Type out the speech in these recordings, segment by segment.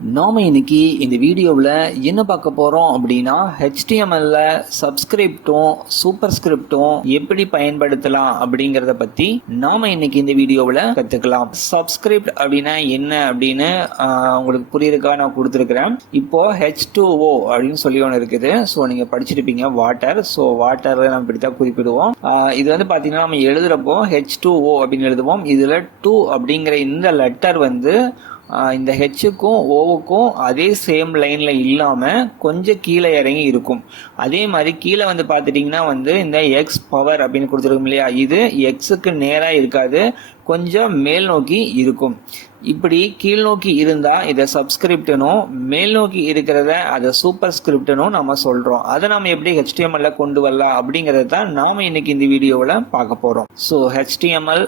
நாம இன்னைக்கு இந்த வீடியோவில் என்ன பார்க்க போறோம் அப்படின்னா HTMLல சப்ஸ்கிரிப்டும் சூப்பர்ஸ்கிரிப்டும் எப்படி பயன்படுத்தலாம் அப்படிங்கறத பத்தி நாம இன்னைக்கு இந்த வீடியோவில் கத்துக்கலாம். சப்ஸ்கிரிப்ட் அப்படின்னா என்ன அப்படின்னு உங்களுக்கு புரியுறதுக்காக நான் கொடுத்துருக்கிறேன். இப்போ H2O அப்படின்னு சொல்லி ஒன்று இருக்குது. ஸோ நீங்க படிச்சிருப்பீங்க வாட்டர். ஸோ வாட்டர் நம்ம இப்படித்தான் குறிப்பிடுவோம். இது வந்து பாத்தீங்கன்னா நம்ம எழுதுறப்போ H2O அப்படின்னு எழுதுவோம். இதுல 2 அப்படிங்கிற இந்த லெட்டர் வந்து இந்த ஹெச்சுக்கும் ஓவுக்கும் அதே சேம் லைன்ல இல்லாம கொஞ்சம் கீழே இறங்கி இருக்கும். அதே மாதிரி கீழே வந்து பாத்துட்டீங்கன்னா வந்து இந்த எக்ஸ் பவர் அப்படின்னு கொடுத்துருக்கோம் இல்லையா, இது எக்ஸுக்கு நேரா இருக்காது, கொஞ்சம் மேல் நோக்கி இருக்கும். இப்படி கீழ் நோக்கி இருந்தா இதை சப்ஸ்கிரிப்டனும் மேல் நோக்கி இருக்கிறத அதை சூப்பர் ஸ்கிரிப்டனும் நம்ம சொல்றோம். அதை நம்ம எப்படி HTML கொண்டு வரலாம் அப்படிங்கறத தான் நாம இன்னைக்கு இந்த வீடியோவில் பார்க்க போறோம். ஸோ HTML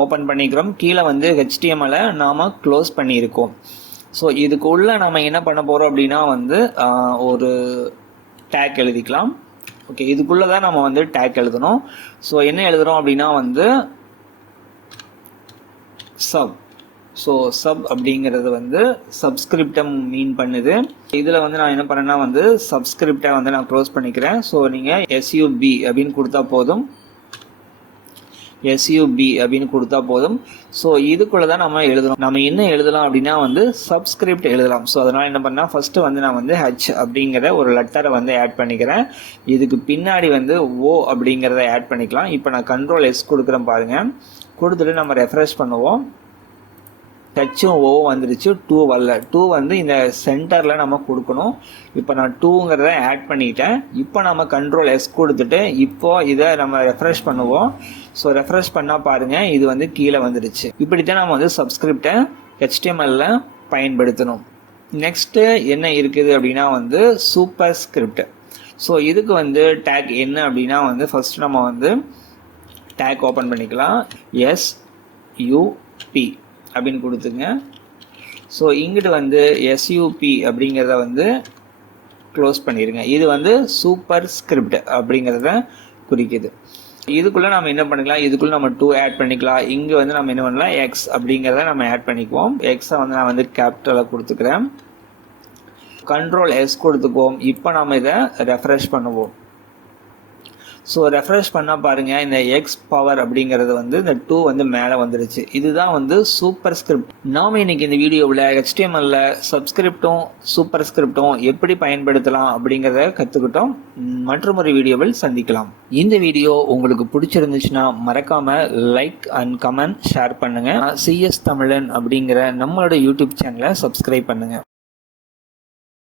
ஓப்பன் பண்ணிக்கிறோம். கீழே வந்து HTML நாம க்ளோஸ் பண்ணியிருக்கோம். ஸோ இதுக்குள்ள நம்ம என்ன பண்ண போறோம் அப்படின்னா வந்து ஒரு டேக் எழுதிக்கலாம். ஓகே, இதுக்குள்ளதான் நம்ம வந்து டேக் எழுதணும். ஸோ என்ன எழுதுறோம் அப்படின்னா வந்து சப். ஸோ சப் அப்படிங்கிறது வந்து சப்ஸ்கிரிப்டை மீன் பண்ணுது. இதில் வந்து நான் என்ன பண்ணேன்னா வந்து சப்ஸ்கிரிப்டை வந்து நான் க்ளோஸ் பண்ணிக்கிறேன். ஸோ நீங்கள் SUB அப்படின்னு கொடுத்தா போதும். SUB அப்படின்னு கொடுத்தா போதும். ஸோ இதுக்குள்ளதான் நம்ம எழுதணும். நம்ம என்ன எழுதலாம் அப்படின்னா வந்து சப்ஸ்கிரிப்ட் எழுதலாம். ஸோ அதனால என்ன பண்ணா ஃபர்ஸ்ட் வந்து நான் வந்து H அப்படிங்கிற ஒரு லெட்டரை வந்து ஆட் பண்ணிக்கிறேன். இதுக்கு பின்னாடி வந்து O அப்படிங்கிறத ஆட் பண்ணிக்கலாம். இப்போ நான் Ctrl+S கொடுக்குறேன் பாருங்க. கொடுத்துட்டு நம்ம ரெஃப்ரெஷ் பண்ணுவோம். ஹெச்சும் ஓ வந்துருச்சு, 2 வரல. 2 வந்து இந்த சென்டர்ல நம்ம கொடுக்கணும். இப்போ நான் 2ங்கிறத ஆட் பண்ணிட்டேன். இப்போ நம்ம Ctrl+S கொடுத்துட்டு இப்போ இதை நம்ம ரெஃப்ரெஷ் பண்ணுவோம். ஸோ ரெஃப்ரெஷ் பண்ணா பாருங்க, இது வந்து கீழே வந்துருச்சு. இப்படித்தான் நம்ம வந்து சப்ஸ்கிரிப்டை HTMLல பயன்படுத்தணும். நெக்ஸ்ட் என்ன இருக்குது அப்படின்னா வந்து சூப்பர் ஸ்கிரிப்ட். ஸோ இதுக்கு வந்து டேக் என்ன அப்படின்னா வந்து ஃபர்ஸ்ட் நம்ம வந்து டேக் ஓப்பன் பண்ணிக்கலாம். SUP அப்படின்னு கொடுத்துங்க. ஸோ இங்கிட்டு வந்து SUP அப்படிங்கிறத வந்து க்ளோஸ் பண்ணிடுங்க. இது வந்து சூப்பர் ஸ்கிரிப்ட் அப்படிங்கிறத குறிக்குது. இதுக்குள்ள நம்ம என்ன பண்ணிக்கலாம், இதுக்குள்ள நம்ம 2 ஆட் பண்ணிக்கலாம். இங்க வந்து நம்ம என்ன பண்ணலாம், X அப்படிங்கிறத நம்ம ஆட் பண்ணிக்குவோம். X வந்து நான் வந்து கேபிட்டலா கொடுத்துக்கிறேன். Ctrl+S கொடுத்துக்குவோம். இப்போ நம்ம இதை ரெஃப்ரெஷ் பண்ணுவோம். ஸோ ரெஃப்ரெஷ் பண்ணா பாருங்க, இந்த எக்ஸ் பவர் அப்படிங்கிறது வந்து இந்த 2 வந்து மேலே வந்துருச்சு. இதுதான் வந்து சூப்பர் ஸ்கிரிப்ட். நாம இன்னைக்கு இந்த வீடியோவில் HTMLல சப்ஸ்கிரிப்டும் சூப்பர் ஸ்கிரிப்டும் எப்படி பயன்படுத்தலாம் அப்படிங்கிறத கற்றுக்கிட்டோம். மற்றொரு வீடியோவில் சந்திக்கலாம். இந்த வீடியோ உங்களுக்கு பிடிச்சிருந்துச்சுன்னா மறக்காம லைக் அண்ட் கமெண்ட் ஷேர் பண்ணுங்க. CS தமிழன் அப்படிங்கிற நம்மளோட யூடியூப் சேனலை சப்ஸ்கிரைப் பண்ணுங்க.